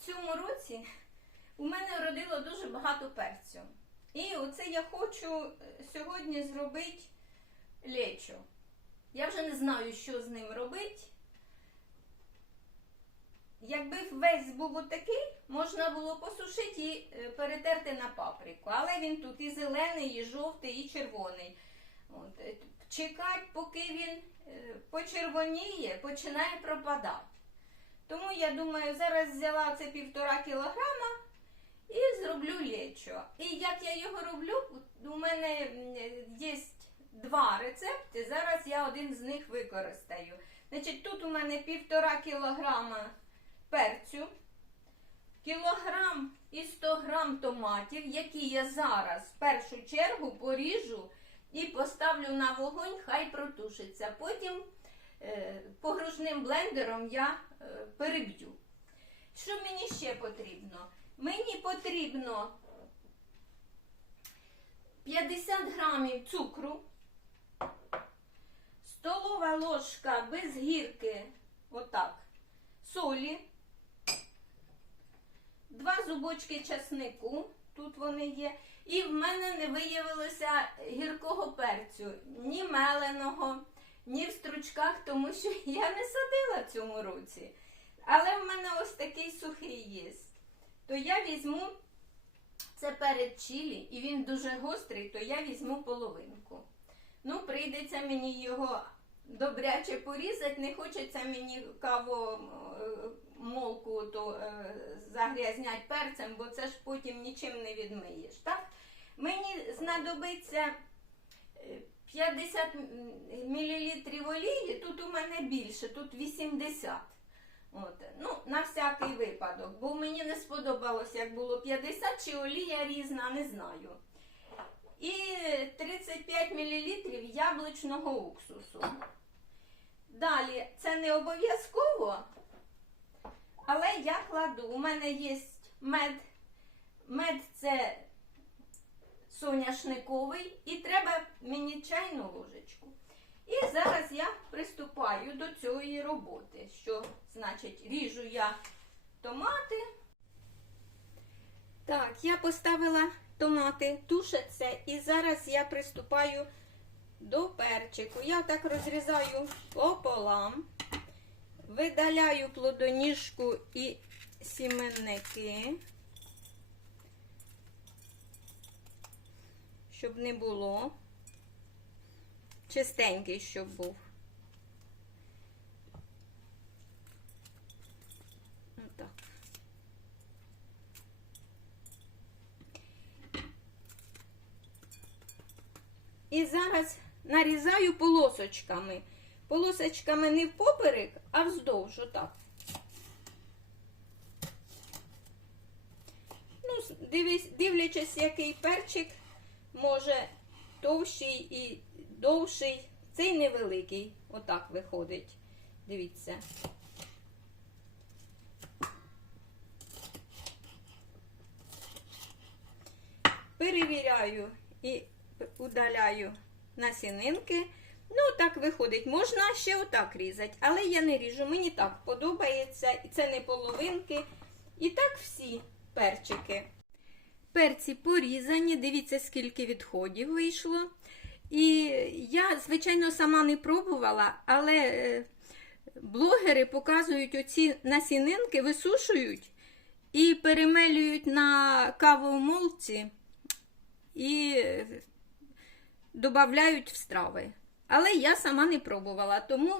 цьому році у мене родило дуже багато перцю. І оце я хочу е, сьогодні зробити лечо. Я вже не знаю, що з ним робити. Якби весь був отакий, можна було посушити і е, перетерти на паприку. Але він тут і зелений, і жовтий, і червоний. От. е, Чекати, поки він почервоніє, починає пропадати. Тому я думаю, зараз взяла це півтора кілограма і зроблю лечо. І як я його роблю, у мене є два рецепти. Зараз я один з них використаю. Значить, тут у мене півтора кілограма перцю, кілограм і 100 грам томатів, які я зараз в першу чергу поріжу і поставлю на вогонь, хай протушиться. Потім е, погружним блендером я переб'ю. Що мені ще потрібно? Мені потрібно 50 грамів цукру, столова ложка без гірки, отак, солі, два зубочки часнику, тут вони є. І в мене не виявилося гіркого перцю, ні меленого, ні в стручках, тому що я не садила в цьому році. Але в мене ось такий сухий є. То я візьму це перед чилі, і він дуже гострий, то я візьму половинку. Ну, прийдеться мені його добряче порізати, не хочеться мені каву молку то, е, загрязнять перцем, бо це ж потім нічим не відмиєш. Так? Мені знадобиться е, 50 мл олії, тут у мене більше, тут 80. От. Ну, на всякий випадок, бо мені не сподобалось, як було 50 чи олія різна, не знаю. І 35 мл яблучного уксусу. Далі, це не обов'язково, але я кладу. У мене є мед. Мед це соняшниковий, і треба мені чайну ложечку. І зараз я приступаю до цієї роботи. Що значить, ріжу я томати. Так, я поставила томати, тушаться, і зараз я приступаю до перчику. Я так розрізаю пополам, видаляю плодоніжку і сіменники, щоб не було. Чистенький, щоб був. Отак. І зараз нарізаю полосочками. Полосочками не впоперек, а вздовж, отак. Ну, дивлячись, який перчик, може товщий і довший. Цей невеликий. Отак виходить. Дивіться. Перевіряю і удаляю насінинки. Ну, так виходить. Можна ще отак різати, але я не ріжу. Мені так подобається. І це не половинки. І так всі перчики. Перці порізані, дивіться, скільки відходів вийшло. І я, звичайно, сама не пробувала, але е, блогери показують оці насінинки, висушують і перемелюють на кавомолці і е, додають в страви. Але я сама не пробувала, тому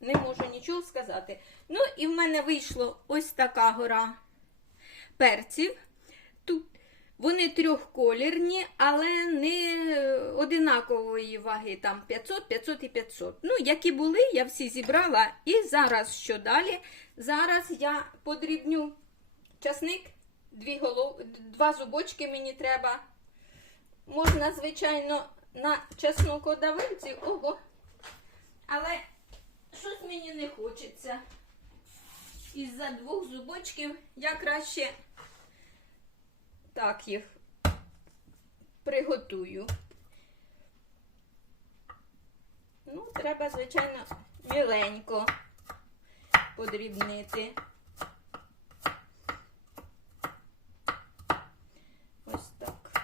не можу нічого сказати. Ну, і в мене вийшло ось така гора перців. Вони трьохколірні, але не одинакової ваги, там 500, 500 і 500. Ну, які були, я всі зібрала. І зараз що далі? Зараз я подрібню часник, дві голов... два зубочки мені треба. Можна, звичайно, на чеснокодавинці, ого. Але щось мені не хочеться. Із-за двох зубочків я краще так їх приготую. Ну, треба, звичайно, міленько подрібнити. Ось так.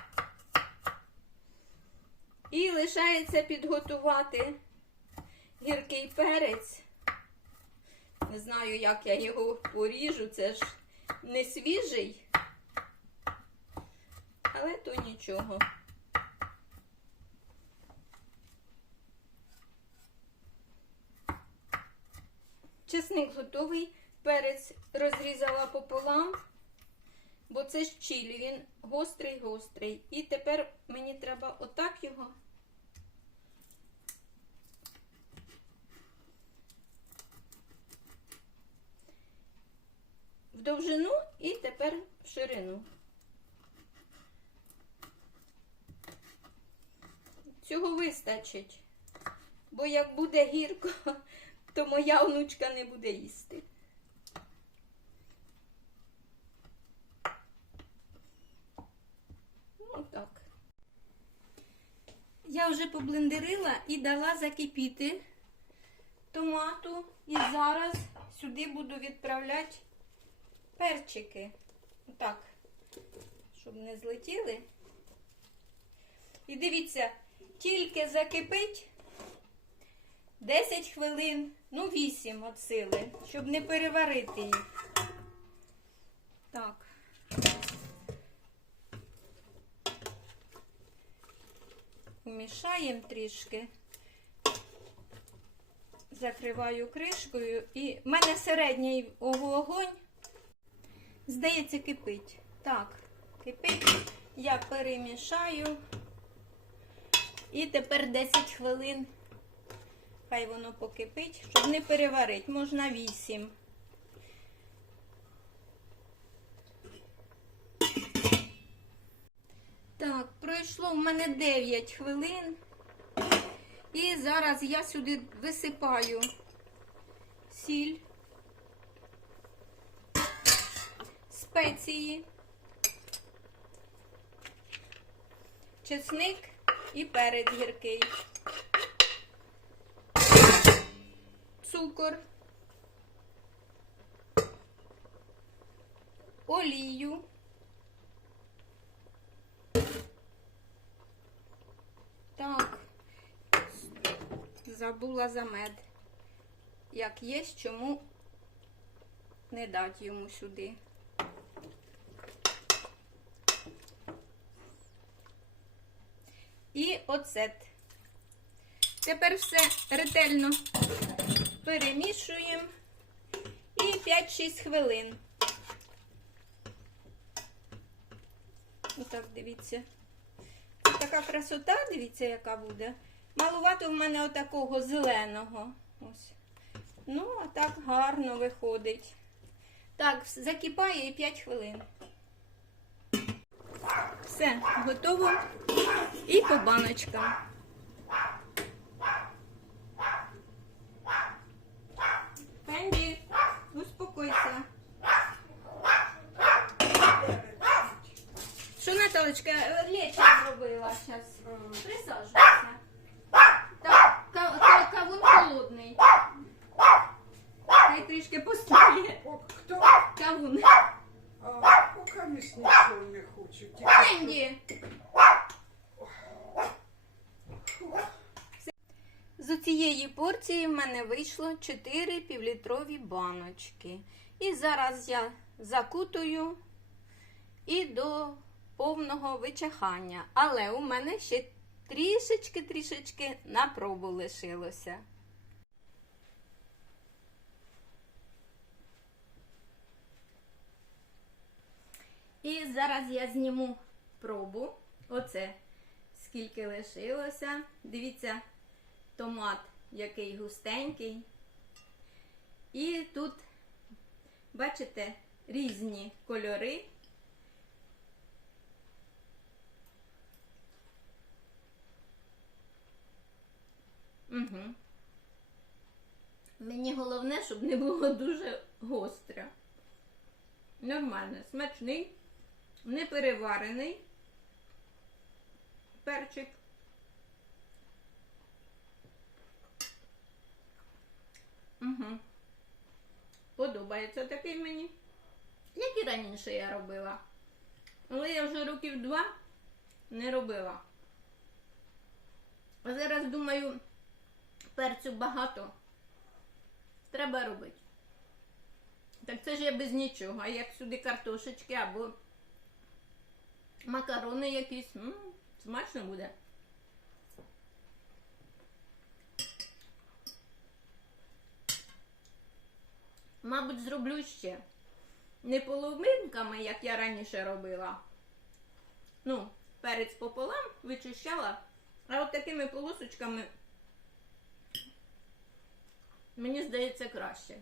І лишається підготувати гіркий перець. Не знаю, як я його поріжу, це ж не свіжий але то нічого. Чесник готовий, перець розрізала пополам, бо це ж чилі, він гострий-гострий. І тепер мені треба отак його. В довжину і тепер в ширину. Цього вистачить, бо як буде гірко, то моя онучка не буде їсти. Ну так. Я вже поблендерила і дала закипіти томату. І зараз сюди буду відправляти перчики. Отак, щоб не злетіли. І дивіться, тільки закипить 10 хвилин, ну 8 от сили, щоб не переварити їх. Так. Мішаємо трішки. Закриваю кришкою і в мене середній вогонь. Здається, кипить. Так, кипить. Я перемішаю. І тепер 10 хвилин. Хай воно покипить, щоб не переварити. Можна 8. Так, пройшло в мене 9 хвилин. І зараз я сюди висипаю сіль, спеції, чесник і перець гіркий, цукор, олію. Так, забула за мед. Як є, чому не дати йому сюди. І оцет. Тепер все ретельно перемішуємо і 5-6 хвилин. Отак, дивіться. Така красота, дивіться, яка буде. Малувати в мене отакого зеленого. Ось. Ну, а так гарно виходить. Так, закипає і 5 хвилин. Все, готово. І по баночкам. Пенді, успокойся. Що Наталочка, лечо зробила зараз? Присаджуйся. Так, ка- ка- кавун холодний. Хай трішки постоє. О, хто? Кавун. А, поки місь нічого не Пенді. З цієї порції в мене вийшло 4 півлітрові баночки. І зараз я закутую і до повного вичахання. Але у мене ще трішечки-трішечки на пробу лишилося. І зараз я зніму пробу. Оце скільки лишилося. Дивіться, томат який густенький. І тут, бачите, різні кольори. Угу. Мені головне, щоб не було дуже гостре. Нормально, смачний, не переварений перчик. Угу. Подобається такий мені. Як і раніше я робила. Але я вже років два не робила. А зараз думаю, перцю багато. Треба робити. Так це ж я без нічого. А як сюди картошечки або макарони якісь, м, смачно буде. Мабуть, зроблю ще. Не половинками, як я раніше робила. Ну, перець пополам вичищала, а от такими полосочками мені здається краще.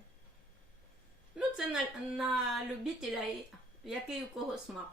Ну, це на, на любителя, який у кого смак.